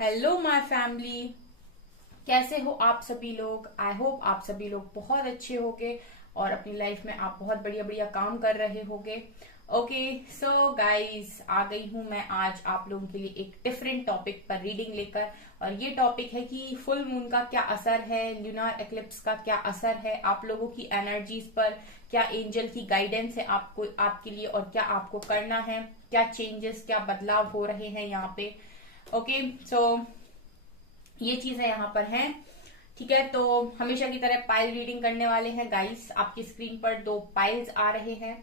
Hello my family. कैसे हो आप सभी लोग? आई होप आप सभी लोग बहुत अच्छे होगे और अपनी लाइफ में आप बहुत बढ़िया बढ़िया काम कर रहे होगे। ओके, सो गाइस, आ गई हूं मैं आज आप लोगों के लिए एक डिफरेंट टॉपिक पर रीडिंग लेकर। और ये टॉपिक है कि फुल मून का क्या असर है, ल्यूनार एक्लिप्स का क्या असर है आप लोगों की एनर्जीज पर, क्या एंजल की गाइडेंस है आपको आपके लिए, और क्या आपको करना है, क्या चेंजेस, क्या बदलाव हो रहे हैं यहाँ पे। ओके, सो ये चीजें यहाँ पर हैं। ठीक है, तो हमेशा की तरह पाइल रीडिंग करने वाले हैं गाइस। आपकी स्क्रीन पर दो पाइल्स आ रहे हैं।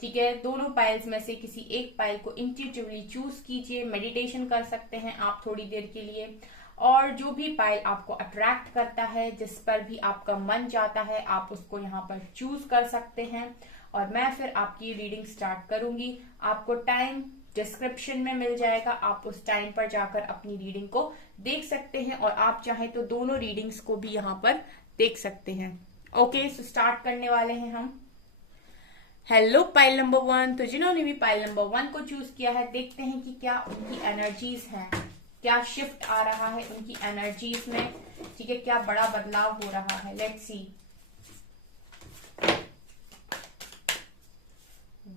ठीक है, दोनों पाइल्स में से किसी एक पाइल को इंट्यूटिवली चूज कीजिए। मेडिटेशन कर सकते हैं आप थोड़ी देर के लिए, और जो भी पाइल आपको अट्रैक्ट करता है, जिस पर भी आपका मन जाता है, आप उसको यहाँ पर चूज कर सकते हैं। और मैं फिर आपकी रीडिंग स्टार्ट करूंगी। आपको टाइम डिस्क्रिप्शन में मिल जाएगा, आप उस टाइम पर जाकर अपनी रीडिंग को देख सकते हैं, और आप चाहें तो दोनों रीडिंग्स को भी यहाँ पर देख सकते हैं। ओके, सो स्टार्ट करने वाले हैं हम। Hello pile number 1। तो जिन्होंने भी पाइल नंबर 1 को चूज किया है, देखते हैं कि क्या उनकी एनर्जीज हैं, क्या शिफ्ट आ रहा है उनकी एनर्जीज में। ठीक है, क्या बड़ा बदलाव हो रहा है। Let's see.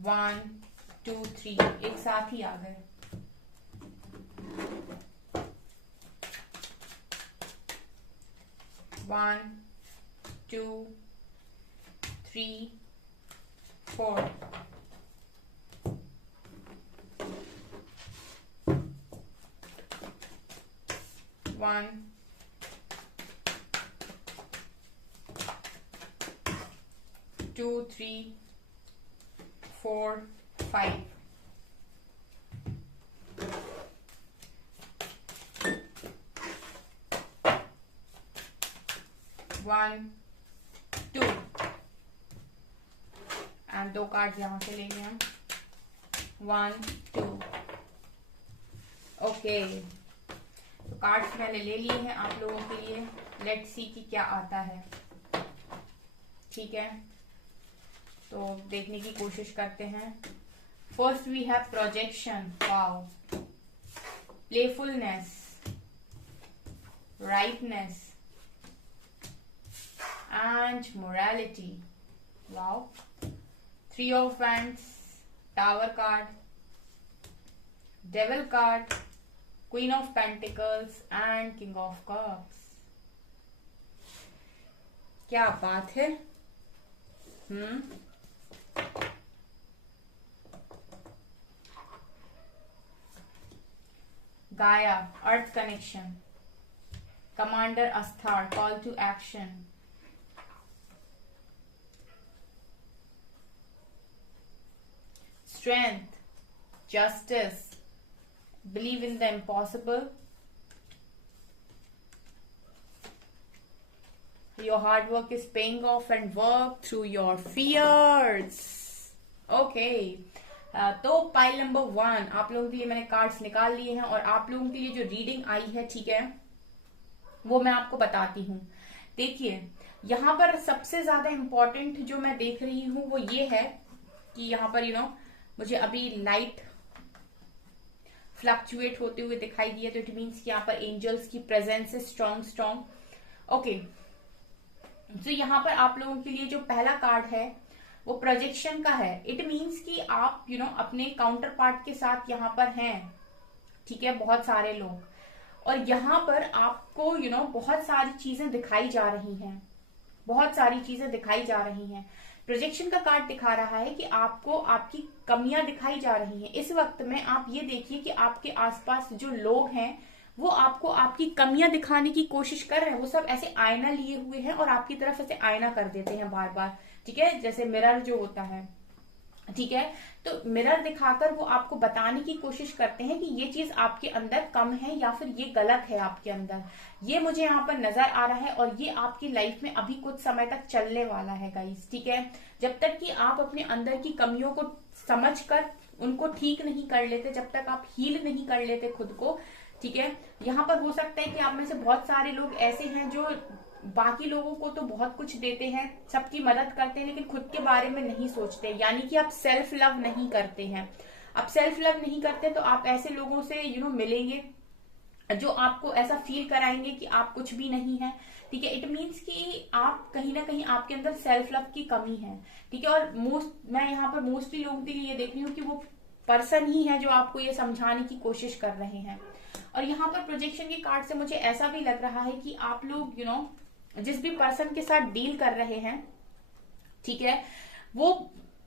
1 2 3 एक साथ ही आ गए। One, two, three, four. One, two, three, four, five. One, two, and दो कार्ड यहां से लेंगे हम। One, two. ओके, तो कार्ड्स मैंने ले लिए हैं आप लोगों के लिए। लेट्स सी कि क्या आता है। ठीक है, तो देखने की कोशिश करते हैं। First we have projection, wow, playfulness, rightness and morality. Wow. Three of Wands, Tower card, Devil card, Queen of Pentacles and King of Cups. क्या बात है। Gaia, Earth connection. Commander Asthar, call to action. Strength, justice, believe in the impossible. Your hard work is paying off and work through your fears. Okay. तो pile number 1 आप लोगों के लिए मैंने cards निकाल लिए हैं, और आप लोगों के लिए जो रीडिंग आई है, ठीक है, वो मैं आपको बताती हूँ। देखिए, यहाँ पर सबसे ज्यादा इंपॉर्टेंट जो मैं देख रही हूँ वो ये है कि यहाँ पर मुझे अभी लाइट फ्लक्चुएट होते हुए दिखाई दिया, तो इट मीन्स कि यहाँ पर एंजल्स की प्रेजेंस है स्ट्रॉन्ग। ओके, तो यहाँ पर आप लोगों के लिए जो पहला कार्ड है वो प्रोजेक्शन का है। इट मीन्स कि आप अपने काउंटर पार्ट के साथ यहाँ पर हैं। ठीक है, बहुत सारे लोग, और यहाँ पर आपको बहुत सारी चीजें दिखाई जा रही हैं, बहुत सारी चीजें दिखाई जा रही हैं। प्रोजेक्शन का कार्ड दिखा रहा है कि आपको आपकी कमियां दिखाई जा रही हैं। इस वक्त में आप ये देखिए कि आपके आसपास जो लोग हैं वो आपको आपकी कमियां दिखाने की कोशिश कर रहे हैं। वो सब ऐसे आईना लिए हुए हैं और आपकी तरफ ऐसे आईना कर देते हैं बार बार। ठीक है, जैसे मिरर जो होता है। ठीक है, तो मिरर दिखाकर वो आपको बताने की कोशिश करते हैं कि ये चीज आपके अंदर कम है या फिर ये गलत है आपके अंदर। ये मुझे यहाँ पर नजर आ रहा है, और ये आपकी लाइफ में अभी कुछ समय तक चलने वाला है गाइस। ठीक है, जब तक कि आप अपने अंदर की कमियों को समझकर उनको ठीक नहीं कर लेते, जब तक आप हील नहीं कर लेते खुद को। ठीक है, यहाँ पर हो सकता है कि आप में से बहुत सारे लोग ऐसे हैं जो बाकी लोगों को तो बहुत कुछ देते हैं, सबकी मदद करते हैं, लेकिन खुद के बारे में नहीं सोचते। यानी कि आप सेल्फ लव नहीं करते हैं। आप सेल्फ लव नहीं करते तो आप ऐसे लोगों से मिलेंगे जो आपको ऐसा फील कराएंगे कि आप कुछ भी नहीं है। ठीक है, इट मीन्स कि आप कहीं ना कहीं आपके अंदर सेल्फ लव की कमी है। ठीक है, और मैं यहाँ पर मोस्टली लोगों के लिए ये देख रही हूँ कि वो पर्सन ही है जो आपको ये समझाने की कोशिश कर रहे हैं। और यहाँ पर प्रोजेक्शन के कार्ड से मुझे ऐसा भी लग रहा है कि आप लोग जिस भी पर्सन के साथ डील कर रहे हैं, ठीक है,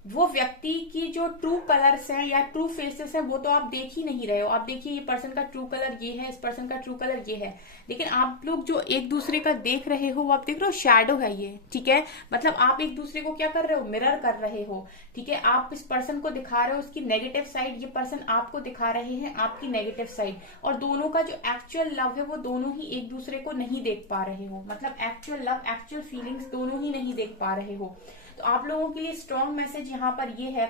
वो व्यक्ति की जो ट्रू कलर्स हैं या ट्रू फेसेस हैं वो तो आप देख ही नहीं रहे हो। आप देखिए ये पर्सन का ट्रू कलर ये है, इस पर्सन का ट्रू कलर ये है, लेकिन आप लोग जो एक दूसरे का देख रहे हो वो आप देख रहे हो शैडो है ये। ठीक है, मतलब आप एक दूसरे को क्या कर रहे हो, मिरर कर रहे हो। ठीक है, आप इस पर्सन को दिखा रहे हो उसकी नेगेटिव साइड, ये पर्सन आपको दिखा रहे हैं आपकी नेगेटिव साइड, और दोनों का जो एक्चुअल लव है वो दोनों ही एक दूसरे को नहीं देख पा रहे हो। मतलब एक्चुअल लव, एक्चुअल फीलिंग्स दोनों ही नहीं देख पा रहे हो। तो आप लोगों के लिए स्ट्रॉन्ग मैसेज यहाँ पर ये है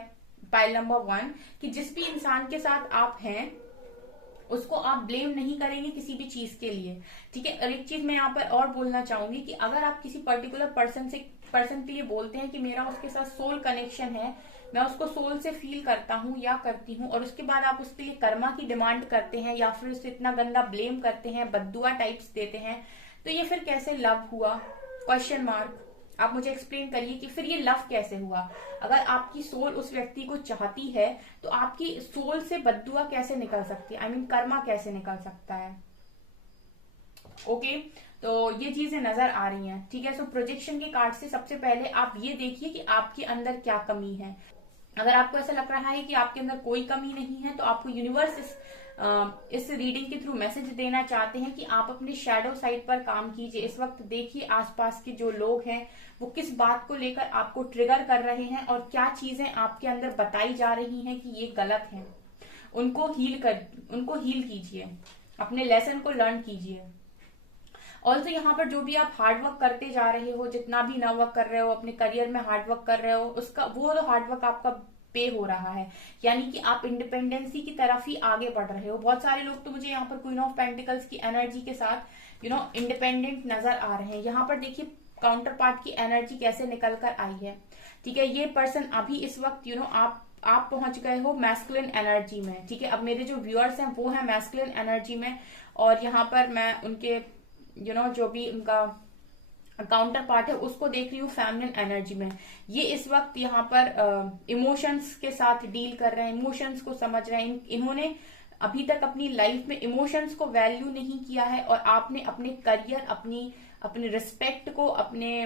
पाइल नंबर 1 कि जिस भी इंसान के साथ आप हैं उसको आप ब्लेम नहीं करेंगे किसी भी चीज के लिए। ठीक है, और एक चीज मैं यहाँ पर और बोलना चाहूंगी कि अगर आप किसी पर्टिकुलर पर्सन के लिए बोलते हैं कि मेरा उसके साथ सोल कनेक्शन है, मैं उसको सोल से फील करता हूँ या करती हूँ, और उसके बाद आप उसके लिए कर्मा की डिमांड करते हैं या फिर उसे इतना गंदा ब्लेम करते हैं, बद्दुआ टाइप्स देते हैं, तो ये फिर कैसे लव हुआ? Question mark. आप मुझे एक्सप्लेन करिए कि फिर ये लव कैसे हुआ? अगर आपकी सोल उस व्यक्ति को चाहती है तो आपकी सोल से बद्दुआ कैसे निकल सकती है? आई मीन कर्मा कैसे निकल सकता है? ओके, तो ये चीजें नजर आ रही हैं। ठीक है, सो प्रोजेक्शन के कार्ड से सबसे पहले आप ये देखिए कि आपके अंदर क्या कमी है। अगर आपको ऐसा लग रहा है कि आपके अंदर कोई कमी नहीं है तो आपको यूनिवर्स इस रीडिंग के थ्रू मैसेज देना चाहते हैं कि आप अपने शैडो साइड पर काम कीजिए। इस वक्त देखिए आसपास के जो लोग हैं वो किस बात को लेकर आपको ट्रिगर कर रहे हैं और क्या चीजें आपके अंदर बताई जा रही हैं कि ये गलत है। उनको हील कीजिए, अपने लेसन को लर्न कीजिए। ऑल्सो यहाँ पर जो भी आप हार्डवर्क करते जा रहे हो, जितना भी ना वर्क कर रहे हो, अपने करियर में हार्डवर्क कर रहे हो, उसका वो हार्डवर्क आपका पे हो रहा है, यानी कि आप इंडिपेंडेंसी की तरफ ही आगे बढ़ रहे हो। बहुत सारे लोग तो मुझे यहाँ पर क्वीन ऑफ पेंटिकल्स की एनर्जी के साथ इंडिपेंडेंट नजर आ रहे हैं। यहाँ पर देखिए काउंटर पार्ट की एनर्जी कैसे निकल कर आई है। ठीक है, ये पर्सन अभी इस वक्त आप पहुंच गए हो मैस्कुलिन एनर्जी में। ठीक है, अब मेरे जो व्यूअर्स हैं वो है मैस्कुलिन एनर्जी में, और यहाँ पर मैं उनके जो भी उनका काउंटर पार्ट है उसको देख रही हूँ फेमिनिन एनर्जी में। ये इस वक्त यहाँ पर इमोशंस के साथ डील कर रहे हैं, इमोशंस को समझ रहे हैं। इन्होंने अभी तक अपनी लाइफ में इमोशंस को वैल्यू नहीं किया है, और आपने अपने करियर, अपनी रिस्पेक्ट को, अपनी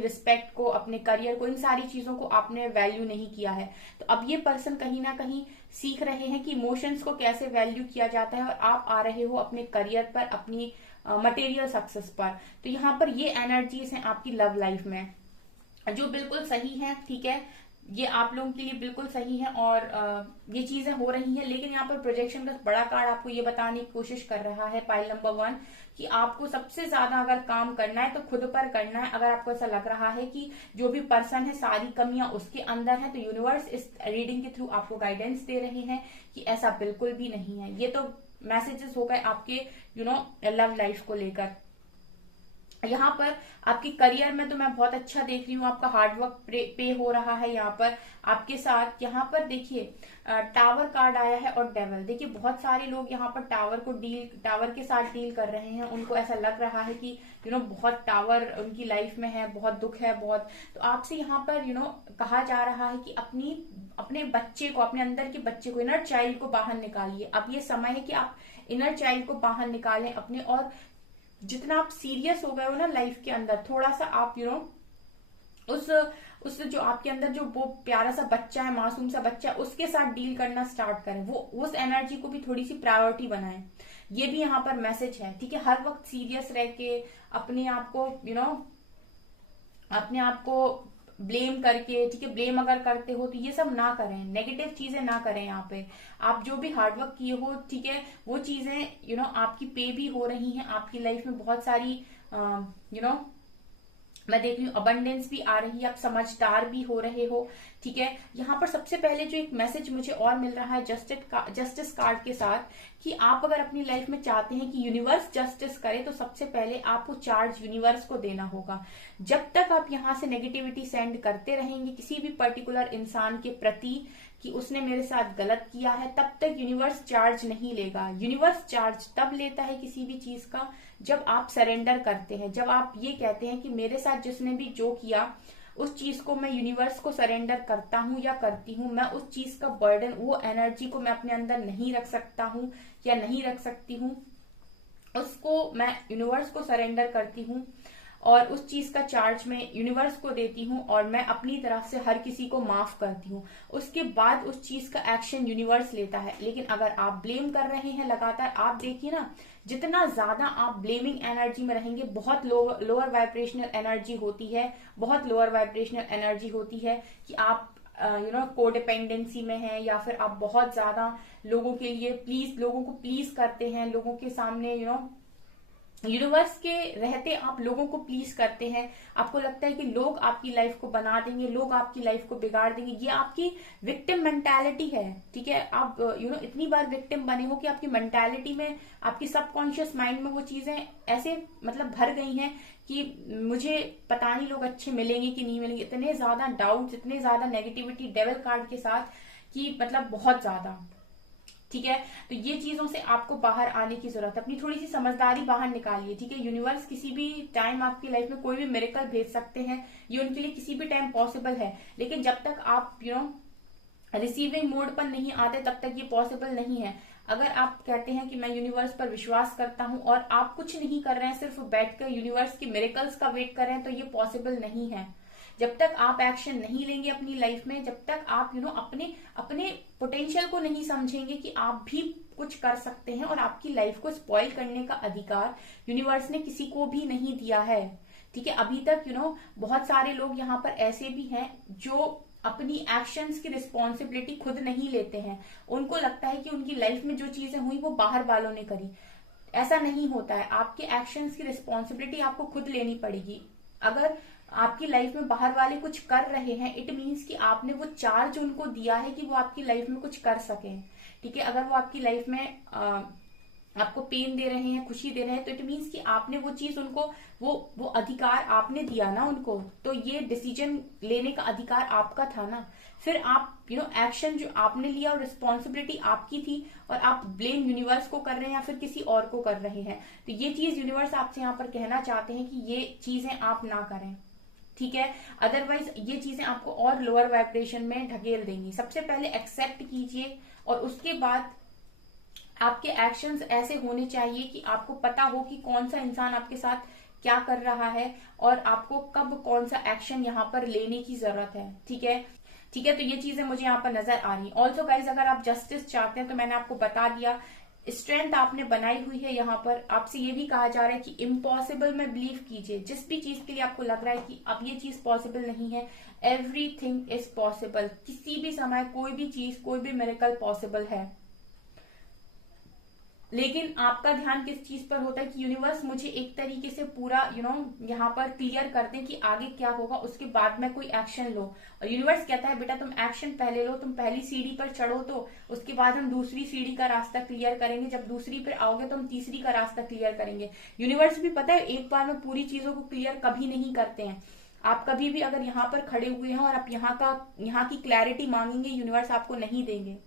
रिस्पेक्ट को, अपने करियर को, इन सारी चीजों को आपने वैल्यू नहीं किया है। तो अब ये पर्सन कहीं ना कहीं सीख रहे हैं कि इमोशंस को कैसे वैल्यू किया जाता है, और आप आ रहे हो अपने करियर पर, अपनी मटेरियल सक्सेस पर। तो यहाँ पर ये एनर्जीज हैं आपकी लव लाइफ में जो बिल्कुल सही है। ठीक है, ये आप लोगों के लिए बिल्कुल सही है और ये चीजें हो रही हैं। लेकिन यहाँ पर प्रोजेक्शन का बड़ा कार्ड आपको ये बताने की कोशिश कर रहा है पाइल नंबर 1 कि आपको सबसे ज्यादा अगर काम करना है तो खुद पर करना है। अगर आपको ऐसा लग रहा है कि जो भी पर्सन है सारी कमियां उसके अंदर है, तो यूनिवर्स इस रीडिंग के थ्रू आपको गाइडेंस दे रहे हैं कि ऐसा बिल्कुल भी नहीं है। ये तो मैसेजेस हो गए आपके लव लाइफ को लेकर। यहाँ पर आपके करियर में तो मैं बहुत अच्छा देख रही हूँ, आपका हार्डवर्क पे हो रहा है यहाँ पर आपके साथ। यहाँ पर देखिए टावर कार्ड आया है और डेविल। देखिए बहुत सारे लोग यहाँ पर टावर के साथ डील कर रहे हैं। उनको ऐसा लग रहा है कि बहुत टावर उनकी लाइफ में है, बहुत दुख है, बहुत। तो आपसे यहाँ पर कहा जा रहा है कि अपने बच्चे को, अपने अंदर के बच्चे को, इनर चाइल्ड को बाहर निकालिए। अब ये समय है कि आप इनर चाइल्ड को बाहर निकालें अपने, और जितना आप सीरियस हो गए हो ना लाइफ के अंदर, थोड़ा सा आप उस जो आपके अंदर जो वो प्यारा सा बच्चा है, मासूम सा बच्चा, उसके साथ डील करना स्टार्ट करें। वो उस एनर्जी को भी थोड़ी सी प्रायोरिटी बनाएं। ये भी यहाँ पर मैसेज है। ठीक है, हर वक्त सीरियस रह के अपने आप को ब्लेम करके, ठीक है, ब्लेम अगर करते हो तो ये सब ना करें, नेगेटिव चीजें ना करें। यहाँ पे आप जो भी हार्डवर्क किए हो, ठीक है, वो चीजें आपकी पे भी हो रही हैं। आपकी लाइफ में बहुत सारी मैं देख रही हूँ अबंडेंस भी आ रही है, आप समझदार भी हो रहे हो। ठीक है, यहाँ पर सबसे पहले जो एक मैसेज मुझे और मिल रहा है जस्टिस कार्ड के साथ, कि आप अगर अपनी लाइफ में चाहते हैं कि यूनिवर्स जस्टिस करे तो सबसे पहले आपको चार्ज यूनिवर्स को देना होगा। जब तक आप यहाँ से नेगेटिविटी सेंड करते रहेंगे किसी भी पर्टिकुलर इंसान के प्रति, कि उसने मेरे साथ गलत किया है, तब तक यूनिवर्स चार्ज नहीं लेगा। यूनिवर्स चार्ज तब लेता है किसी भी चीज का जब आप सरेंडर करते हैं, जब आप ये कहते हैं कि मेरे साथ जिसने भी जो किया उस चीज को मैं यूनिवर्स को सरेंडर करता हूँ या करती हूँ। मैं उस चीज का बर्डन, वो एनर्जी को मैं अपने अंदर नहीं रख सकता हूँ या नहीं रख सकती हूँ, उसको मैं यूनिवर्स को सरेंडर करती हूँ और उस चीज का चार्ज मैं यूनिवर्स को देती हूँ और मैं अपनी तरफ से हर किसी को माफ करती हूँ। उसके बाद उस चीज का एक्शन यूनिवर्स लेता है। लेकिन अगर आप ब्लेम कर रहे हैं लगातार, आप देखिए ना, जितना ज्यादा आप ब्लेमिंग एनर्जी में रहेंगे, बहुत लोअर वाइब्रेशनल एनर्जी होती है, बहुत लोअर वाइब्रेशनल एनर्जी होती है कि आप कोडिपेंडेंसी में है, या फिर आप बहुत ज्यादा लोगों के लिए लोगों को प्लीज करते हैं, लोगों के सामने यूनिवर्स के रहते आप लोगों को प्लीज करते हैं। आपको लगता है कि लोग आपकी लाइफ को बना देंगे, लोग आपकी लाइफ को बिगाड़ देंगे। ये आपकी विक्टिम मेंटालिटी है, ठीक है। आप इतनी बार विक्टिम बने हो कि आपकी मेंटालिटी में, आपकी सबकॉन्शियस माइंड में वो चीजें ऐसे मतलब भर गई हैं कि मुझे पता नहीं लोग अच्छे मिलेंगे कि नहीं मिलेंगे। इतने ज्यादा डाउट्स, इतने ज्यादा नेगेटिविटी डेविल कार्ड के साथ कि मतलब बहुत ज्यादा, ठीक है। तो ये चीजों से आपको बाहर आने की जरूरत है, अपनी थोड़ी सी समझदारी बाहर निकालिए, ठीक है। यूनिवर्स किसी भी टाइम आपकी लाइफ में कोई भी मिरेकल भेज सकते हैं, ये उनके लिए किसी भी टाइम पॉसिबल है। लेकिन जब तक आप रिसीविंग मोड पर नहीं आते तब तक ये पॉसिबल नहीं है। अगर आप कहते हैं कि मैं यूनिवर्स पर विश्वास करता हूं और आप कुछ नहीं कर रहे हैं, सिर्फ बैठकर यूनिवर्स के मिरेकल्स का वेट कर रहे हैं, तो ये पॉसिबल नहीं है। जब तक आप एक्शन नहीं लेंगे अपनी लाइफ में, जब तक आप अपने अपने पोटेंशियल को नहीं समझेंगे कि आप भी कुछ कर सकते हैं, और आपकी लाइफ को स्पॉइल करने का अधिकार यूनिवर्स ने किसी को भी नहीं दिया है, ठीक है। अभी तक बहुत सारे लोग यहाँ पर ऐसे भी हैं जो अपनी एक्शंस की रिस्पॉन्सिबिलिटी खुद नहीं लेते हैं। उनको लगता है कि उनकी लाइफ में जो चीजें हुई वो बाहर वालों ने करी। ऐसा नहीं होता है। आपके एक्शंस की रिस्पॉन्सिबिलिटी आपको खुद लेनी पड़ेगी। अगर आपकी लाइफ में बाहर वाले कुछ कर रहे हैं, इट मीन्स कि आपने वो चार्ज उनको दिया है कि वो आपकी लाइफ में कुछ कर सके, ठीक है। अगर वो आपकी लाइफ में आपको पेन दे रहे हैं, खुशी दे रहे हैं, तो इट मीन्स कि आपने वो चीज उनको, वो अधिकार आपने दिया ना उनको, तो ये डिसीजन लेने का अधिकार आपका था ना। फिर आप एक्शन जो आपने लिया और रिस्पॉन्सिबिलिटी आपकी थी, और आप ब्लेम यूनिवर्स को कर रहे हैं या फिर किसी और को कर रहे हैं। तो ये चीज यूनिवर्स आपसे यहाँ पर कहना चाहते हैं कि ये चीजें आप ना करें, ठीक है। अदरवाइज ये चीजें आपको और लोअर वाइब्रेशन में ढकेल देंगी। सबसे पहले एक्सेप्ट कीजिए, और उसके बाद आपके एक्शंस ऐसे होने चाहिए कि आपको पता हो कि कौन सा इंसान आपके साथ क्या कर रहा है, और आपको कब कौन सा एक्शन यहाँ पर लेने की जरूरत है, ठीक है। ठीक है, तो ये चीजें मुझे यहाँ पर नजर आ रही। ऑल्सो गाइज, अगर आप जस्टिस चाहते हैं तो मैंने आपको बता दिया, स्ट्रेंथ आपने बनाई हुई है। यहाँ पर आपसे ये भी कहा जा रहा है कि इम्पॉसिबल में बिलीव कीजिए। जिस भी चीज के लिए आपको लग रहा है कि अब ये चीज पॉसिबल नहीं है, एवरीथिंग इज पॉसिबल। किसी भी समय कोई भी चीज, कोई भी मिरेकल पॉसिबल है। लेकिन आपका ध्यान किस चीज पर होता है कि यूनिवर्स मुझे एक तरीके से पूरा यहाँ पर क्लियर कर दें कि आगे क्या होगा, उसके बाद में कोई एक्शन लो। और यूनिवर्स कहता है बेटा तुम एक्शन पहले लो, तुम पहली सीढ़ी पर चढ़ो, तो उसके बाद हम दूसरी सीढ़ी का रास्ता क्लियर करेंगे। जब दूसरी पर आओगे तो हम तीसरी का रास्ता क्लियर करेंगे। यूनिवर्स भी पता है एक बार में पूरी चीजों को क्लियर कभी नहीं करते हैं। आप कभी भी अगर यहाँ पर खड़े हुए हैं और आप यहाँ की क्लैरिटी मांगेंगे, यूनिवर्स आपको नहीं देंगे।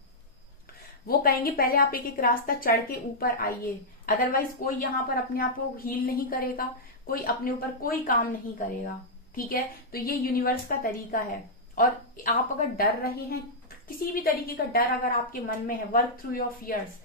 वो कहेंगे पहले आप एक एक रास्ता चढ़ के ऊपर आइए। अदरवाइज कोई यहाँ पर अपने आप को हील नहीं करेगा, कोई अपने ऊपर कोई काम नहीं करेगा, ठीक है। तो ये यूनिवर्स का तरीका है। और आप अगर डर रहे हैं, किसी भी तरीके का डर अगर आपके मन में है, वर्क थ्रू योर फियर्स,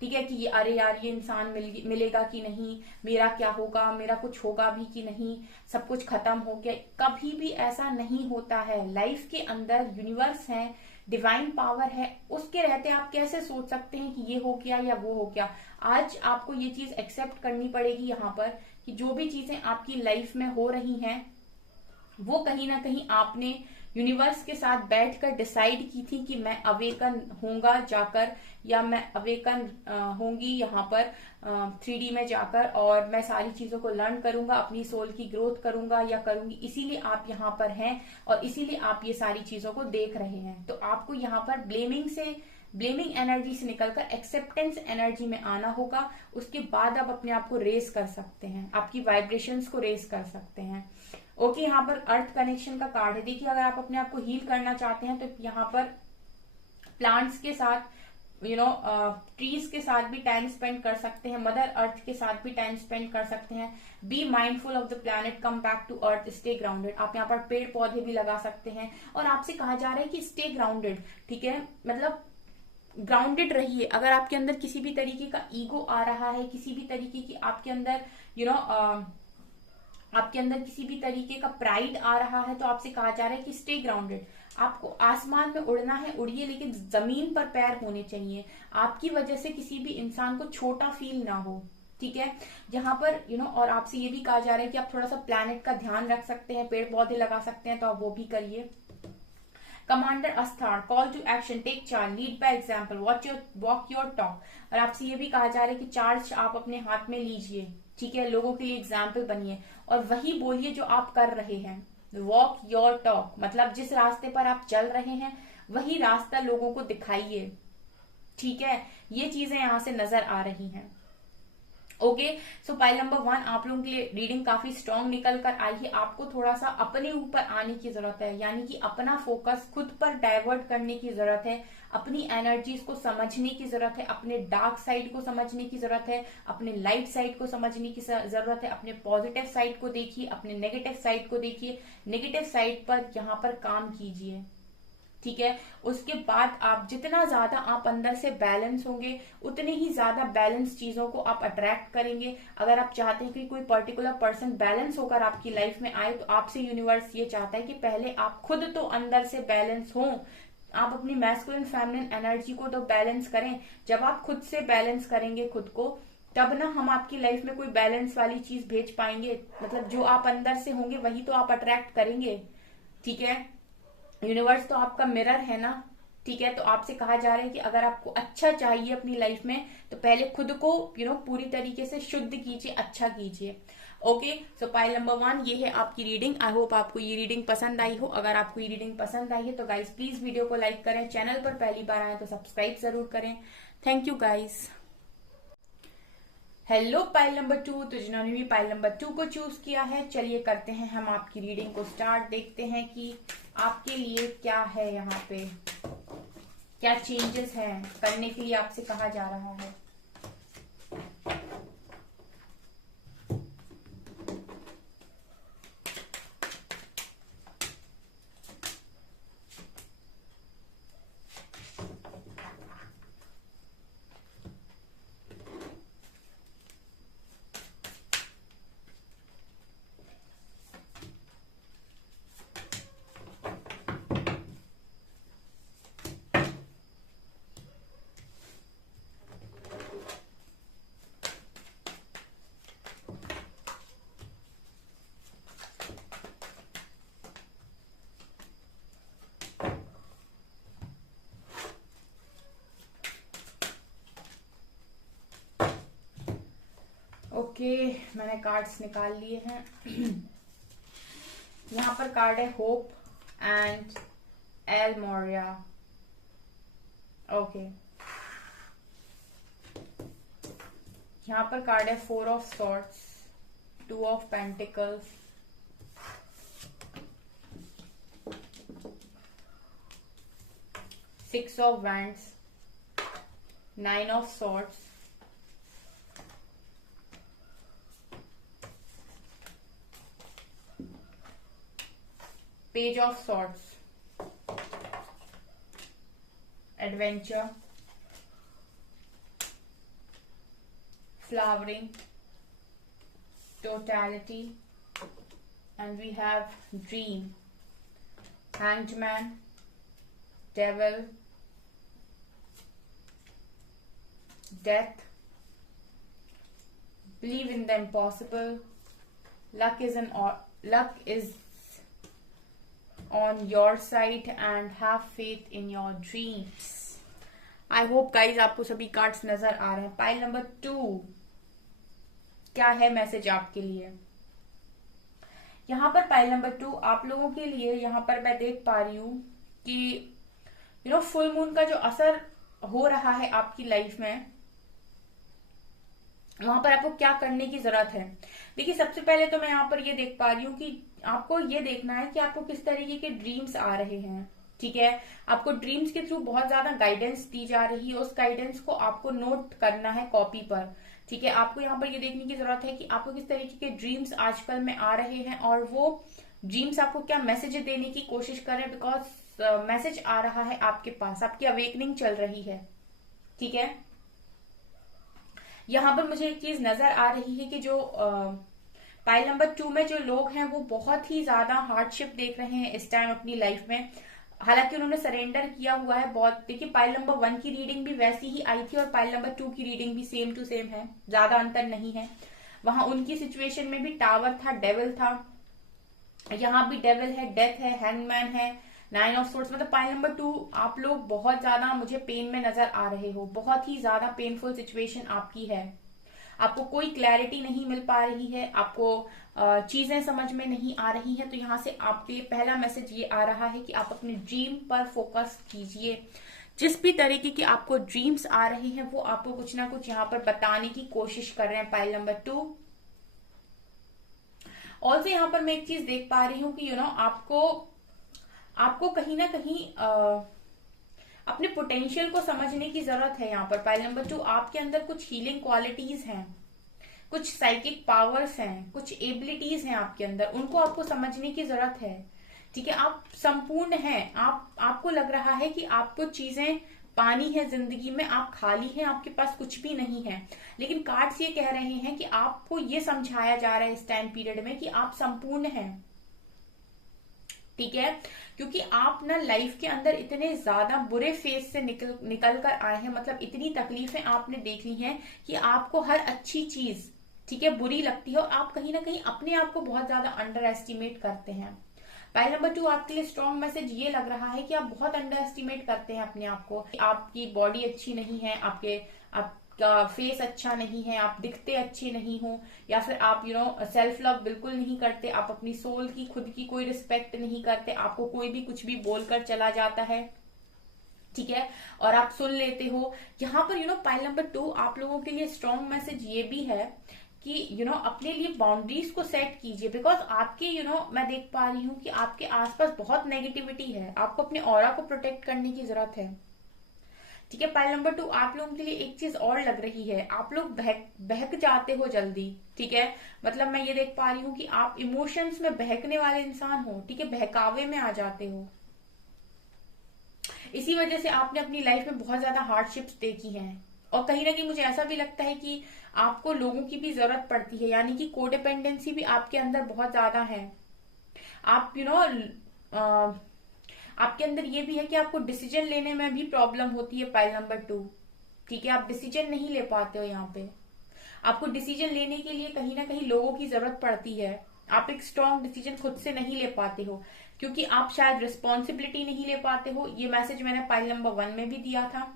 ठीक है, कि ये अरे यार ये इंसान मिलेगा कि नहीं, मेरा क्या होगा, मेरा कुछ होगा भी कि नहीं, सब कुछ खत्म हो गया। कभी भी ऐसा नहीं होता है। लाइफ के अंदर यूनिवर्स है, डिवाइन पावर है, उसके रहते आप कैसे सोच सकते हैं कि ये हो गया या वो हो गया। आज आपको ये चीज एक्सेप्ट करनी पड़ेगी यहाँ पर कि जो भी चीजें आपकी लाइफ में हो रही हैं वो कहीं ना कहीं आपने यूनिवर्स के साथ बैठकर डिसाइड की थी कि मैं अवेकन होऊंगा जाकर, या मैं अवेकन होंगी यहाँ पर 3D में जाकर, और मैं सारी चीजों को लर्न करूंगा, अपनी सोल की ग्रोथ करूंगा या करूंगी। इसीलिए आप यहाँ पर हैं और इसीलिए आप ये सारी चीजों को देख रहे हैं। तो आपको यहाँ पर ब्लेमिंग एनर्जी से निकलकर एक्सेप्टेंस एनर्जी में आना होगा। उसके बाद आप अपने आप को रेस कर सकते हैं, आपकी वाइब्रेशंस को रेस कर सकते हैं। ओके, यहाँ पर अर्थ कनेक्शन का कार्ड है। देखिए, अगर आप अपने आप को हील करना चाहते हैं तो यहाँ पर प्लांट्स के साथ, ट्रीज के साथ भी टाइम स्पेंड कर सकते हैं, मदर अर्थ के साथ भी टाइम स्पेंड कर सकते हैं। Be mindful of the planet, come back to earth, stay grounded. आप यहाँ पर पेड़ पौधे भी लगा सकते हैं, और आपसे कहा जा रहा है कि स्टे ग्राउंडेड, ठीक है, मतलब ग्राउंडेड रहिए। अगर आपके अंदर किसी भी तरीके का ईगो आ रहा है, किसी भी तरीके की आपके अंदर आपके अंदर किसी भी तरीके का प्राइड आ रहा है, तो आपसे कहा जा रहा है कि स्टे ग्राउंडेड। आपको आसमान में उड़ना है, उड़िए, लेकिन जमीन पर पैर होने चाहिए। आपकी वजह से किसी भी इंसान को छोटा फील ना हो, ठीक है। जहां पर और आपसे ये भी कहा जा रहा है कि आप थोड़ा सा प्लैनेट का ध्यान रख सकते हैं, पेड़ पौधे लगा सकते हैं, तो आप वो भी करिए। कमांडर अस्तार, call to action, take charge, lead by example, walk your talk. और आपसे ये भी कहा जा रहा है कि चार्ज आप अपने हाथ में लीजिए, ठीक है, लोगों के लिए एग्जाम्पल बनिए, और वही बोलिए जो आप कर रहे हैं। वॉक योर टॉक मतलब जिस रास्ते पर आप चल रहे हैं वही रास्ता लोगों को दिखाइए, ठीक है। ये चीजें यहां से नजर आ रही हैं। ओके, सो पाइल नंबर 1 आप लोगों के लिए रीडिंग काफी स्ट्रांग निकल कर आई है। आपको थोड़ा सा अपने ऊपर आने की जरूरत है, यानी कि अपना फोकस खुद पर डाइवर्ट करने की जरूरत है, अपनी एनर्जीज को समझने की जरूरत है, अपने डार्क साइड को समझने की जरूरत है, अपने लाइट साइड को समझने की जरूरत है। अपने पॉजिटिव साइड को देखिए, अपने नेगेटिव साइड को देखिए, नेगेटिव साइड पर यहाँ पर काम कीजिए, ठीक है। उसके बाद आप जितना ज्यादा आप अंदर से बैलेंस होंगे, उतने ही ज्यादा बैलेंस चीजों को आप अट्रैक्ट करेंगे। अगर आप चाहते हैं कि कोई पर्टिकुलर पर्सन बैलेंस होकर आपकी लाइफ में आए, तो आपसे यूनिवर्स ये चाहता है कि पहले आप खुद तो अंदर से बैलेंस हो। आप अपनी मैस्कुलिन फेमिनिन एनर्जी को तो बैलेंस करें। जब आप खुद से बैलेंस करेंगे खुद को, तब ना हम आपकी लाइफ में कोई बैलेंस वाली चीज भेज पाएंगे। मतलब जो आप अंदर से होंगे वही तो आप अट्रैक्ट करेंगे, ठीक है। यूनिवर्स तो आपका मिरर है ना, ठीक है। तो आपसे कहा जा रहा है कि अगर आपको अच्छा चाहिए अपनी लाइफ में, तो पहले खुद को पूरी तरीके से शुद्ध कीजिए, अच्छा कीजिए। ओके, सो पाइल नंबर 1 ये है आपकी रीडिंग। आई होप आपको ये रीडिंग पसंद आई हो। अगर आपको ये रीडिंग पसंद आई है तो गाइज प्लीज वीडियो को लाइक करें, चैनल पर पहली बार आए तो सब्सक्राइब जरूर करें। Thank you guys. Hello pile number 2, तो जिन्होंने भी पाइल नंबर 2 को चूज किया है, चलिए करते हैं हम आपकी रीडिंग को स्टार्ट। देखते हैं कि आपके लिए क्या है, यहाँ पे क्या चेंजेस हैं करने के लिए आपसे कहा जा रहा है। ओके, मैंने कार्ड्स निकाल लिए हैं। यहाँ पर कार्ड है hope and El Morya. Okay, यहाँ पर कार्ड है 4 of swords, 2 of pentacles, 6 of wands, 9 of swords, Page of Swords, Adventure, Flowering, Totality, and we have Dream, Hanged Man, Devil, Death, Believe in the impossible, Luck is on your side and have faith in your dreams. I hope guys आपको सभी cards नजर आ रहे हैं। Pile number 2 क्या है message आपके लिए। यहाँ पर पाइल नंबर 2 आप लोगों के लिए, यहाँ पर मैं देख पा रही हूँ कि फुल मून का जो असर हो रहा है आपकी लाइफ में, वहां पर आपको क्या करने की जरूरत है। देखिए, सबसे पहले तो मैं यहाँ पर ये देख पा रही हूँ कि आपको ये देखना है कि आपको किस तरीके के ड्रीम्स आ रहे हैं, ठीक है, आपको ड्रीम्स के थ्रू बहुत ज्यादा गाइडेंस दी जा रही है। उस गाइडेंस को आपको नोट करना है कॉपी पर। ठीक है, आपको यहाँ पर ये देखने की जरूरत है कि आपको किस तरीके के ड्रीम्स आजकल में आ रहे हैं और वो ड्रीम्स आपको क्या मैसेज देने की कोशिश कर रहे हैं, बिकॉज मैसेज आ रहा है आपके पास, आपकी अवेकनिंग चल रही है। ठीक है, यहाँ पर मुझे एक चीज नजर आ रही है कि जो पाइल नंबर 2 में जो लोग हैं वो बहुत ही ज्यादा हार्डशिप देख रहे हैं इस टाइम अपनी लाइफ में। हालांकि उन्होंने सरेंडर किया हुआ है बहुत। देखिए, पाइल नंबर 1 की रीडिंग भी वैसी ही आई थी और पाइल नंबर 2 की रीडिंग भी सेम टू सेम है, ज्यादा अंतर नहीं है। वहां उनकी सिचुएशन में भी टावर था, डेविल था, यहाँ भी डेविल है, डेथ है, हैंगमैन है, 9 ऑफ सोर्ड्स। मतलब पाइल नंबर 2 आप लोग बहुत ज्यादा मुझे पेन में नजर आ रहे हो, बहुत ही ज्यादा पेनफुल सिचुएशन आपकी है। आपको कोई क्लैरिटी नहीं मिल पा रही है, आपको चीजें समझ में नहीं आ रही हैं। तो यहाँ से आपके लिए पहला मैसेज ये आ रहा है कि आप अपने ड्रीम पर फोकस कीजिए। जिस भी तरीके के आपको ड्रीम्स आ रहे हैं वो आपको कुछ ना कुछ यहाँ पर बताने की कोशिश कर रहे हैं पाइल नंबर 2। ऑल्सो यहाँ पर मैं एक चीज देख पा रही हूँ कि आपको कहीं ना कहीं अपने पोटेंशियल को समझने की जरूरत है। यहाँ पर पाइल नंबर 2 आपके अंदर कुछ हीलिंग क्वालिटीज हैं, कुछ साइकिक पावर्स हैं, कुछ एबिलिटीज हैं आपके अंदर, उनको आपको समझने की जरूरत है। ठीक है, आप संपूर्ण हैं, आपको लग रहा है कि आपको चीजें पानी है जिंदगी में, आप खाली हैं, आपके पास कुछ भी नहीं है। लेकिन कार्ड्स ये कह रहे हैं कि आपको ये समझाया जा रहा है इस टाइम पीरियड में कि आप संपूर्ण हैं। ठीक है, क्योंकि आप ना लाइफ के अंदर इतने ज्यादा बुरे फेज से निकल कर आए हैं, मतलब इतनी तकलीफें आपने देख ली हैं कि आपको हर अच्छी चीज, ठीक है, बुरी लगती है और आप कहीं ना कहीं अपने आप को बहुत ज्यादा अंडर एस्टिमेट करते हैं। पाइल नंबर 2 आपके लिए स्ट्रॉन्ग मैसेज ये लग रहा है कि आप बहुत अंडर एस्टिमेट करते हैं अपने आप को। आपकी बॉडी अच्छी नहीं है, आपका फेस अच्छा नहीं है, आप दिखते अच्छे नहीं हो, या फिर आप सेल्फ लव बिल्कुल नहीं करते, आप अपनी सोल की, खुद की कोई रिस्पेक्ट नहीं करते, आपको कोई भी कुछ भी बोलकर चला जाता है। ठीक है, और आप सुन लेते हो। यहाँ पर पाइल नंबर 2 आप लोगों के लिए स्ट्रॉन्ग मैसेज ये भी है कि अपने लिए बाउंड्रीज को सेट कीजिए, बिकॉज आपके मैं देख पा रही हूँ कि आपके आसपास बहुत नेगेटिविटी है, आपको अपने ऑरा को प्रोटेक्ट करने की जरूरत है। ठीक है, पाइल नंबर 2 आप लोगों के लिए एक चीज और लग रही है, आप लोग बहक जाते हो जल्दी। ठीक है, मतलब मैं ये देख पा रही हूँ कि आप इमोशंस में बहकने वाले इंसान हो। ठीक है, बहकावे में आ जाते हो। इसी वजह से आपने अपनी लाइफ में बहुत ज्यादा हार्डशिप्स देखी हैं और कहीं ना कहीं मुझे ऐसा भी लगता है कि आपको लोगों की भी जरूरत पड़ती है, यानी कि कोडिपेंडेंसी भी आपके अंदर बहुत ज्यादा है। आप आपके अंदर ये भी है कि आपको डिसीजन लेने में भी प्रॉब्लम होती है पाइल नंबर 2। ठीक है, आप डिसीजन नहीं ले पाते हो। यहाँ पे आपको डिसीजन लेने के लिए कहीं ना कहीं लोगों की जरूरत पड़ती है। आप एक स्ट्रॉन्ग डिसीजन खुद से नहीं ले पाते हो क्योंकि आप शायद रिस्पॉन्सिबिलिटी नहीं ले पाते हो। ये मैसेज मैंने पाइल नंबर 1 में भी दिया था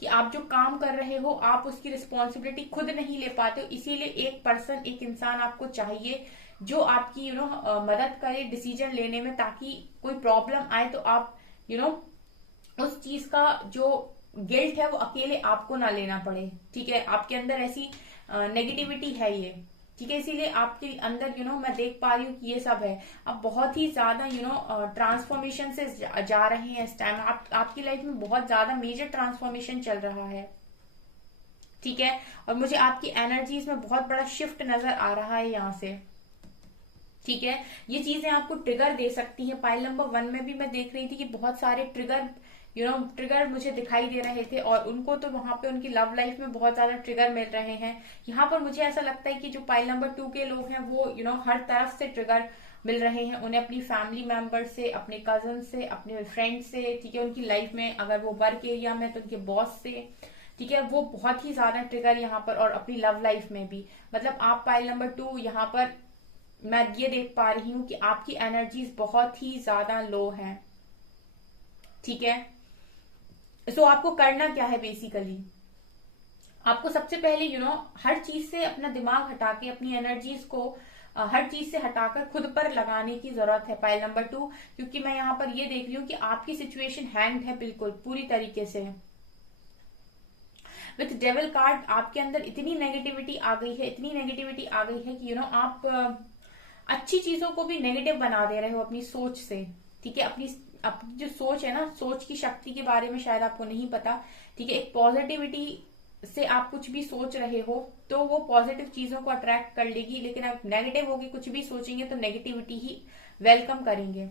कि आप जो काम कर रहे हो आप उसकी रिस्पॉन्सिबिलिटी खुद नहीं ले पाते हो, इसीलिए एक पर्सन, एक इंसान आपको चाहिए जो आपकी मदद करे डिसीजन लेने में, ताकि कोई प्रॉब्लम आए तो आप उस चीज का जो गिल्ट है वो अकेले आपको ना लेना पड़े। ठीक है, आपके अंदर ऐसी नेगेटिविटी है ये। ठीक है, इसीलिए आपके अंदर मैं देख पा रही हूँ कि ये सब है। आप बहुत ही ज्यादा ट्रांसफॉर्मेशन से जा रहे हैं इस टाइम। आपकी लाइफ में बहुत ज्यादा मेजर ट्रांसफॉर्मेशन चल रहा है। ठीक है, और मुझे आपकी एनर्जीज में बहुत बड़ा शिफ्ट नजर आ रहा है यहाँ से। ठीक है, ये चीजें आपको ट्रिगर दे सकती हैं। पाइल नंबर 1 में भी मैं देख रही थी कि बहुत सारे ट्रिगर मुझे दिखाई दे रहे थे और उनको तो वहां पे उनकी लव लाइफ में बहुत ज्यादा ट्रिगर मिल रहे हैं। यहाँ पर मुझे ऐसा लगता है कि जो पाइल नंबर 2 के लोग हैं वो हर तरफ से ट्रिगर मिल रहे हैं उन्हें, अपनी फैमिली मेंबर से, अपने कजन से, अपने फ्रेंड से। ठीक है, उनकी लाइफ में अगर वो वर्क एरिया में तो उनके बॉस से। ठीक है, वो बहुत ही ज्यादा ट्रिगर यहाँ पर, और अपनी लव लाइफ में भी। मतलब आप पाइल नंबर 2 यहाँ पर मैं ये देख पा रही हूँ कि आपकी एनर्जीज बहुत ही ज्यादा लो हैं। ठीक है, सो आपको करना क्या है बेसिकली, आपको सबसे पहले हर चीज से अपना दिमाग हटा के, अपनी एनर्जीज को हर चीज से हटाकर खुद पर लगाने की जरूरत है पाइल नंबर 2, क्योंकि मैं यहाँ पर ये देख रही हूँ कि आपकी सिचुएशन हैंग्ड है बिल्कुल पूरी तरीके से। विथ डेविल कार्ड आपके अंदर इतनी नेगेटिविटी आ गई है, इतनी नेगेटिविटी आ गई है कि आप अच्छी चीजों को भी नेगेटिव बना दे रहे हो अपनी सोच से। ठीक है, अपनी अपनी जो सोच है ना, सोच की शक्ति के बारे में शायद आपको नहीं पता, ठीक है। एक पॉजिटिविटी से आप कुछ भी सोच रहे हो तो वो पॉजिटिव चीजों को अट्रैक्ट कर लेगी, लेकिन आप नेगेटिव होके कुछ भी सोचेंगे तो नेगेटिविटी ही वेलकम करेंगे।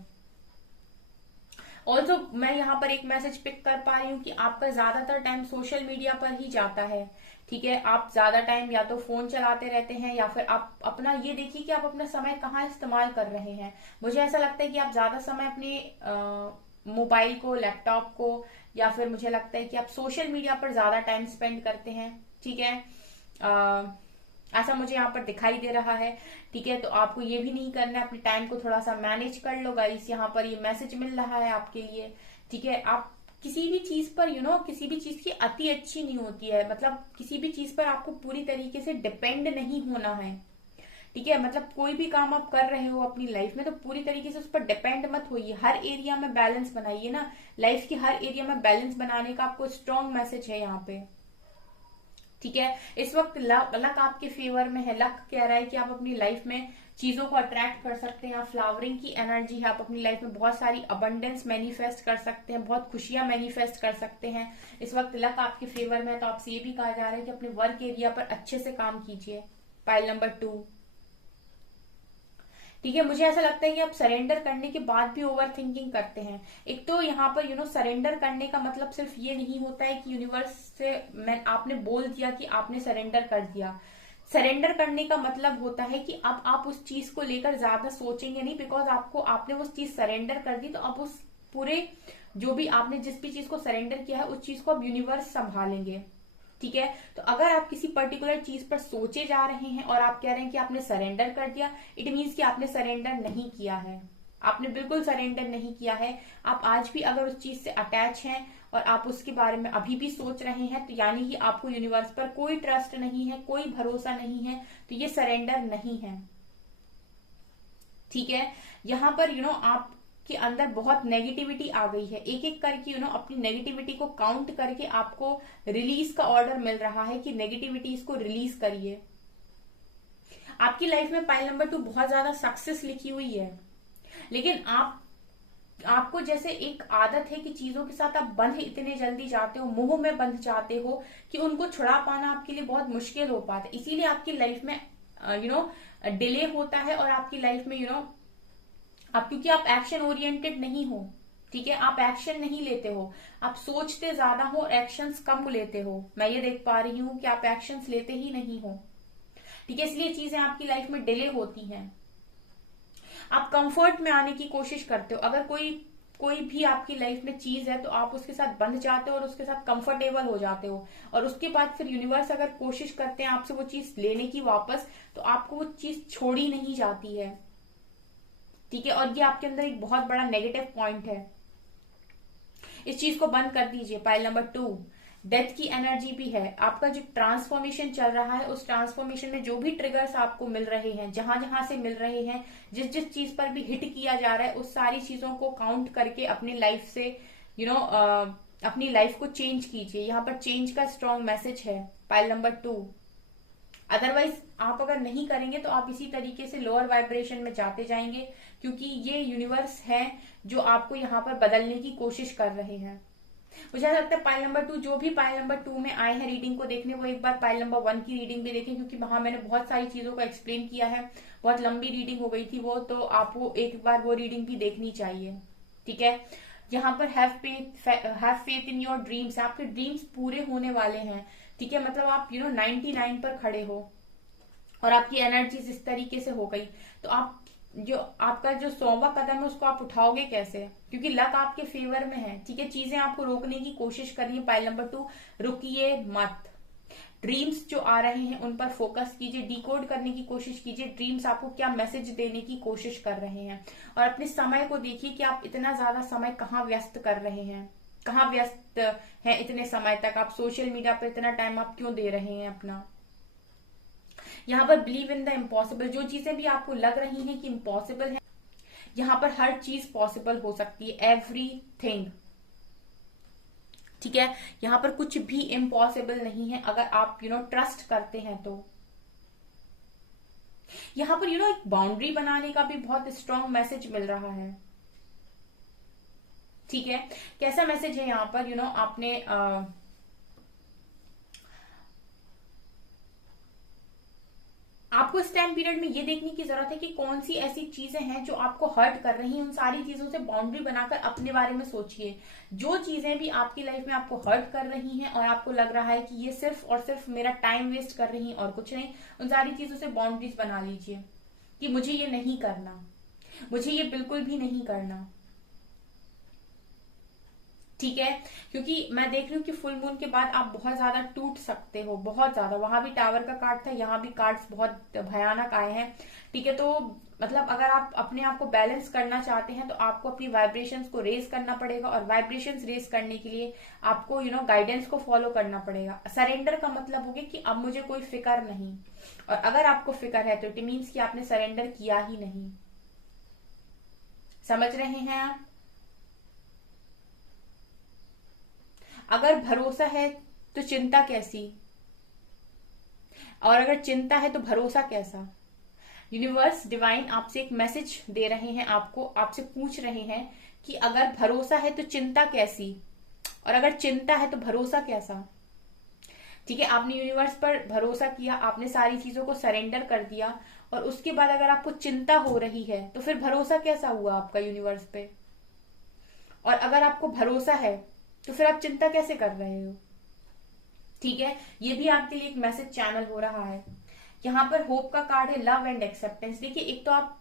ऑल्सो मैं यहाँ पर एक मैसेज पिक कर पा रही हूँ कि आपका ज्यादातर टाइम सोशल मीडिया पर ही जाता है, ठीक है। आप ज्यादा टाइम या तो फोन चलाते रहते हैं या फिर आप अपना ये देखिए कि आप अपना समय कहाँ इस्तेमाल कर रहे हैं। मुझे ऐसा लगता है कि आप ज्यादा समय अपने मोबाइल को, लैपटॉप को, या फिर मुझे लगता है कि आप सोशल मीडिया पर ज्यादा टाइम स्पेंड करते हैं, ठीक है। ऐसा मुझे यहाँ पर दिखाई दे रहा है, ठीक है। तो आपको ये भी नहीं करना है, अपने टाइम को थोड़ा सा मैनेज कर लो गाइस। यहाँ पर ये मैसेज मिल रहा है आपके लिए, ठीक है। आप किसी भी चीज पर किसी भी चीज की अति अच्छी नहीं होती है, मतलब किसी भी चीज पर आपको पूरी तरीके से डिपेंड नहीं होना है, ठीक है। मतलब कोई भी काम आप कर रहे हो अपनी लाइफ में तो पूरी तरीके से उस पर डिपेंड मत होइए, हर एरिया में बैलेंस बनाइए ना। लाइफ की हर एरिया में बैलेंस बनाने का आपको स्ट्रॉन्ग मैसेज है यहाँ पे, ठीक है। इस वक्त लक आपके फेवर में है। लक कह रहा है कि आप अपनी लाइफ में चीजों को अट्रैक्ट कर सकते हैं। फ्लावरिंग की एनर्जी है, आप अपनी लाइफ में बहुत सारी अबंडेंस मैनिफेस्ट कर सकते हैं, बहुत खुशियां मैनिफेस्ट कर सकते हैं। इस वक्त लक आपके फेवर में है, तो आपसे ये भी कहा जा रहा है कि अपने वर्क एरिया पर अच्छे से काम कीजिए। पाइल नंबर 2, ठीक है। मुझे ऐसा लगता है कि आप सरेंडर करने के बाद भी ओवर थिंकिंग करते हैं। एक तो यहाँ पर सरेंडर करने का मतलब सिर्फ ये नहीं होता है कि यूनिवर्स से आपने बोल दिया कि आपने सरेंडर कर दिया। सरेंडर करने का मतलब होता है कि अब आप उस चीज को लेकर ज्यादा सोचेंगे नहीं, बिकॉज आपने वो चीज सरेंडर कर दी, तो अब उस पूरे जो भी आपने जिस भी चीज को सरेंडर किया है उस चीज को अब यूनिवर्स संभालेंगे, ठीक है। तो अगर आप किसी पर्टिकुलर चीज पर सोचे जा रहे हैं और आप कह रहे हैं कि आपने सरेंडर कर दिया, इट मीन्स कि आपने सरेंडर नहीं किया है, आपने बिल्कुल सरेंडर नहीं किया है। आप आज भी अगर उस चीज से अटैच हैं और आप उसके बारे में अभी भी सोच रहे हैं, तो यानी कि आपको यूनिवर्स पर कोई ट्रस्ट नहीं है, कोई भरोसा नहीं है, तो ये सरेंडर नहीं है, ठीक है। यहाँ पर आप के अंदर बहुत नेगेटिविटी आ गई है, एक एक करके अपनी नेगेटिविटी को काउंट करके आपको रिलीज का ऑर्डर मिल रहा है कि नेगेटिविटी इसको रिलीज करिए। आपकी लाइफ में पाइल नंबर 2 बहुत ज्यादा सक्सेस लिखी हुई है, लेकिन आपको जैसे एक आदत है कि चीजों के साथ आप बंध इतने जल्दी जाते हो, मोह में बंध जाते हो कि उनको छुड़ा पाना आपके लिए बहुत मुश्किल हो पाता है। इसीलिए आपकी लाइफ में डिले होता है और आपकी लाइफ में आप क्योंकि आप एक्शन ओरिएंटेड नहीं हो, ठीक है। आप एक्शन नहीं लेते हो, आप सोचते ज्यादा हो, एक्शंस कम लेते हो। मैं ये देख पा रही हूं कि आप एक्शंस लेते ही नहीं हो, ठीक है। इसलिए चीजें आपकी लाइफ में डिले होती हैं। आप कंफर्ट में आने की कोशिश करते हो। अगर कोई भी आपकी लाइफ में चीज है तो आप उसके साथ बंध जाते हो और उसके साथ कंफर्टेबल हो जाते हो, और उसके बाद फिर यूनिवर्स अगर कोशिश करते हैं आपसे वो चीज लेने की वापस, तो आपको वो चीज छोड़ी नहीं जाती है, ठीक है। और ये आपके अंदर एक बहुत बड़ा नेगेटिव पॉइंट है, इस चीज को बंद कर दीजिए। पाइल नंबर 2, डेथ की एनर्जी भी है। आपका जो ट्रांसफॉर्मेशन चल रहा है उस ट्रांसफॉर्मेशन में जो भी ट्रिगर्स आपको मिल रहे हैं, जहां जहां से मिल रहे हैं, जिस जिस चीज पर भी हिट किया जा रहा है, उस सारी चीजों को काउंट करके अपनी लाइफ से अपनी लाइफ को चेंज कीजिए। यहाँ पर चेंज का स्ट्रॉन्ग मैसेज है पाइल नंबर 2। अदरवाइज आप अगर नहीं करेंगे तो आप इसी तरीके से लोअर वाइब्रेशन में जाते जाएंगे, क्योंकि ये यूनिवर्स है जो आपको यहाँ पर बदलने की कोशिश कर रहे हैं। मुझे ऐसा लगता है पाइल नंबर 2, जो भी पाइल नंबर 2 में आए हैं रीडिंग को देखने, वो एक बार पाइल नंबर 1 की रीडिंग भी देखें, क्योंकि वहां मैंने बहुत सारी चीजों को एक्सप्लेन किया है। बहुत लंबी रीडिंग हो गई थी वो, तो आपको एक बार वो रीडिंग भी देखनी चाहिए, ठीक है। यहाँ पर have faith in your dreams, आपके ड्रीम्स पूरे होने वाले हैं, ठीक है। मतलब आप 99 पर खड़े हो और आपकी एनर्जीज इस तरीके से हो गई, तो आप जो आपका जो 100वां कदम है उसको आप उठाओगे कैसे, क्योंकि लक आपके फेवर में है, ठीक है। चीजें आपको रोकने की कोशिश करिए पाइल नंबर 2, रुकिए मत। ड्रीम्स जो आ रहे हैं उन पर फोकस कीजिए, डिकोड करने की कोशिश कीजिए, ड्रीम्स आपको क्या मैसेज देने की कोशिश कर रहे हैं। और अपने समय को देखिए कि आप इतना ज्यादा समय कहाँ व्यस्त कर रहे हैं, कहाँ व्यस्त हैं इतने समय तक। आप सोशल मीडिया पर इतना टाइम आप क्यों दे रहे हैं अपना। यहाँ पर बिलीव इन द इम्पॉसिबल, जो चीजें भी आपको लग रही हैं कि इम्पॉसिबल है, यहाँ पर हर चीज पॉसिबल हो सकती है, एवरीथिंग, ठीक है। यहाँ पर कुछ भी इम्पॉसिबल नहीं है अगर आप ट्रस्ट करते हैं तो। यहाँ पर एक बाउंड्री बनाने का भी बहुत स्ट्रॉन्ग मैसेज मिल रहा है, ठीक है, कैसा मैसेज है यहाँ पर, आपने आपको इस टाइम पीरियड में ये देखने की जरूरत है कि कौन सी ऐसी चीजें हैं जो आपको हर्ट कर रही हैं। उन सारी चीजों से बाउंड्री बनाकर अपने बारे में सोचिए। जो चीजें भी आपकी लाइफ में आपको हर्ट कर रही हैं और आपको लग रहा है कि ये सिर्फ और सिर्फ मेरा टाइम वेस्ट कर रही हैं और कुछ नहीं, उन सारी चीजों से बाउंड्रीज बना लीजिए कि मुझे ये नहीं करना, मुझे ये बिल्कुल भी नहीं करना। ठीक है, क्योंकि मैं देख रही हूँ कि फुल मून के बाद आप बहुत ज्यादा टूट सकते हो, बहुत ज्यादा। वहां भी टावर का कार्ड था, यहाँ भी कार्ड्स बहुत भयानक आए हैं। ठीक है, तो मतलब अगर आप अपने आप को बैलेंस करना चाहते हैं तो आपको अपनी वाइब्रेशंस को रेज करना पड़ेगा, और वाइब्रेशंस रेज करने के लिए आपको गाइडेंस को फॉलो करना पड़ेगा। सरेंडर का मतलब हो गया कि अब मुझे कोई फिक्र नहीं, और अगर आपको फिक्र है तो इट मीन्स कि आपने सरेंडर किया ही नहीं। समझ रहे हैं आप? अगर भरोसा है तो चिंता कैसी, और अगर चिंता है तो भरोसा कैसा। यूनिवर्स डिवाइन आपसे एक मैसेज दे रहे हैं, आपसे पूछ रहे हैं कि अगर भरोसा है तो चिंता कैसी, और अगर चिंता है तो भरोसा कैसा। ठीक है, आपने यूनिवर्स पर भरोसा किया, आपने सारी चीजों को सरेंडर कर दिया, और उसके बाद अगर आपको चिंता हो रही है तो फिर भरोसा कैसा हुआ आपका यूनिवर्स पे। और अगर आपको भरोसा है तो फिर आप चिंता कैसे कर रहे हो। ठीक है, ये भी आपके लिए एक मैसेज चैनल हो रहा है। यहाँ पर होप का कार्ड है, लव एंड एक्सेप्टेंस। देखिए, एक तो आप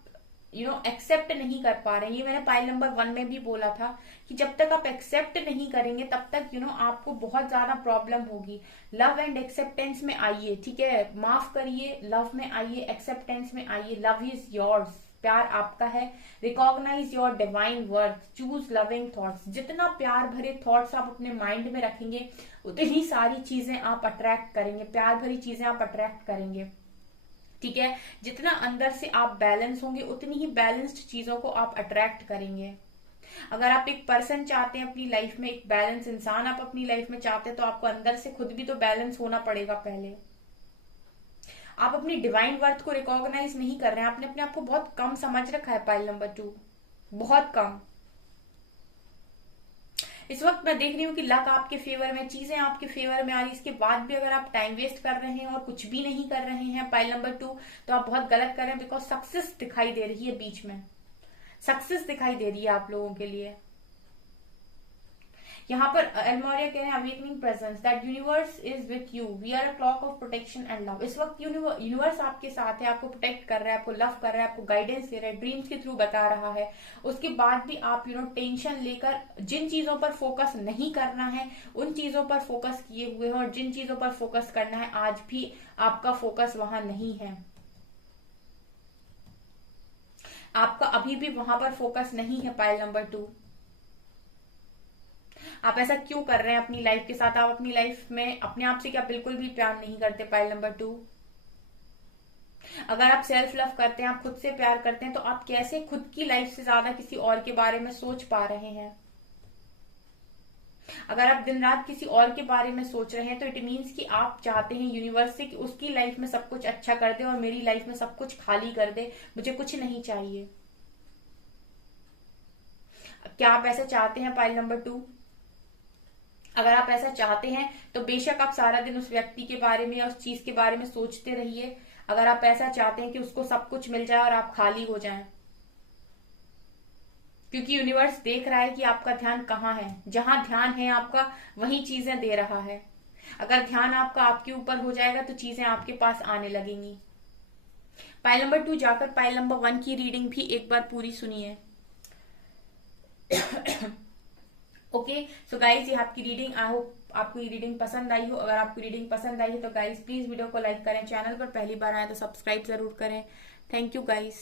एक्सेप्ट नहीं कर पा रहे हैं, ये मैंने पाइल नंबर 1 में भी बोला था कि जब तक आप एक्सेप्ट नहीं करेंगे तब तक आपको बहुत ज्यादा प्रॉब्लम होगी। लव एंड एक्सेप्टेंस में आइए, ठीक है, माफ करिए, लव में आइए, एक्सेप्टेंस में आइए। लव इज योर्स, प्यार आपका है। Recognise your divine worth, choose loving thoughts. जितना प्यार भरे थॉट्स आप अपने माइंड में रखेंगे उतनी सारी चीजें आप अट्रैक्ट करेंगे, प्यार भरी चीजें आप अट्रैक्ट करेंगे। ठीक है, जितना अंदर से आप बैलेंस होंगे उतनी ही बैलेंस्ड चीजों को आप अट्रैक्ट करेंगे। अगर आप एक पर्सन चाहते हैं अपनी लाइफ में, एक बैलेंस इंसान आप अपनी लाइफ में चाहते हैं, तो आपको अंदर से खुद भी तो बैलेंस होना पड़ेगा पहले। आप अपनी डिवाइन वर्थ को रिकॉग्नाइज नहीं कर रहे हैं, आपने अपने आप को बहुत कम समझ रखा है। पाइल नंबर 2, बहुत कम। इस वक्त मैं देख रही हूँ कि लक आपके फेवर में, चीजें आपके फेवर में आ रही, इसके बाद भी अगर आप टाइम वेस्ट कर रहे हैं और कुछ भी नहीं कर रहे हैं पाइल नंबर 2, तो आप बहुत गलत कर रहे हैं। बिकॉज सक्सेस दिखाई दे रही है, बीच में सक्सेस दिखाई दे रही है आप लोगों के लिए। यहाँ पर एल्मोरिया कह रहे हैं awakening presence, that universe is with you, we are a cloak of protection and love. इस वक्त यूनिवर्स आपके साथ है, आपको प्रोटेक्ट कर रहा है, आपको लव कर रहा है, आपको गाइडेंस दे रहा है, ड्रीम्स के थ्रू बता रहा है। उसके बाद भी आप टेंशन लेकर जिन चीजों पर फोकस नहीं करना है उन चीजों पर फोकस किए हुए हैं, और जिन चीजों पर फोकस करना है आज भी आपका फोकस वहां नहीं है। आपका अभी भी वहां पर फोकस नहीं है। पाइल नंबर 2, आप ऐसा क्यों कर रहे हैं अपनी लाइफ के साथ? आप अपनी लाइफ में अपने आप से क्या बिल्कुल भी प्यार नहीं करते? पाइल नंबर 2, अगर आप सेल्फ लव करते हैं, आप खुद से प्यार करते हैं, तो आप कैसे खुद की लाइफ से ज्यादा किसी और के बारे में सोच पा रहे हैं? अगर आप दिन रात किसी और के बारे में सोच रहे हैं तो इट मीन्स कि आप चाहते हैं यूनिवर्स से कि उसकी लाइफ में सब कुछ अच्छा कर दे और मेरी लाइफ में सब कुछ खाली कर दे, मुझे कुछ नहीं चाहिए। क्या आप ऐसा चाहते हैं? पाइल नंबर 2, अगर आप ऐसा चाहते हैं तो बेशक आप सारा दिन उस व्यक्ति के बारे में या उस चीज के बारे में सोचते रहिए। अगर आप ऐसा चाहते हैं कि उसको सब कुछ मिल जाए और आप खाली हो जाएं, क्योंकि यूनिवर्स देख रहा है कि आपका ध्यान कहाँ है। जहां ध्यान है आपका वही चीजें दे रहा है। अगर ध्यान आपका आपके ऊपर हो जाएगा तो चीजें आपके पास आने लगेंगी। पाइल नंबर 2 जाकर पाइल नंबर 1 की रीडिंग भी एक बार पूरी सुनिए। ओके, सो गाइज, ये आपकी रीडिंग, आई होप आपको ये रीडिंग पसंद आई हो। अगर आपको रीडिंग पसंद आई है तो गाइज प्लीज वीडियो को लाइक करें, चैनल पर पहली बार आए तो सब्सक्राइब जरूर करें। Thank you guys.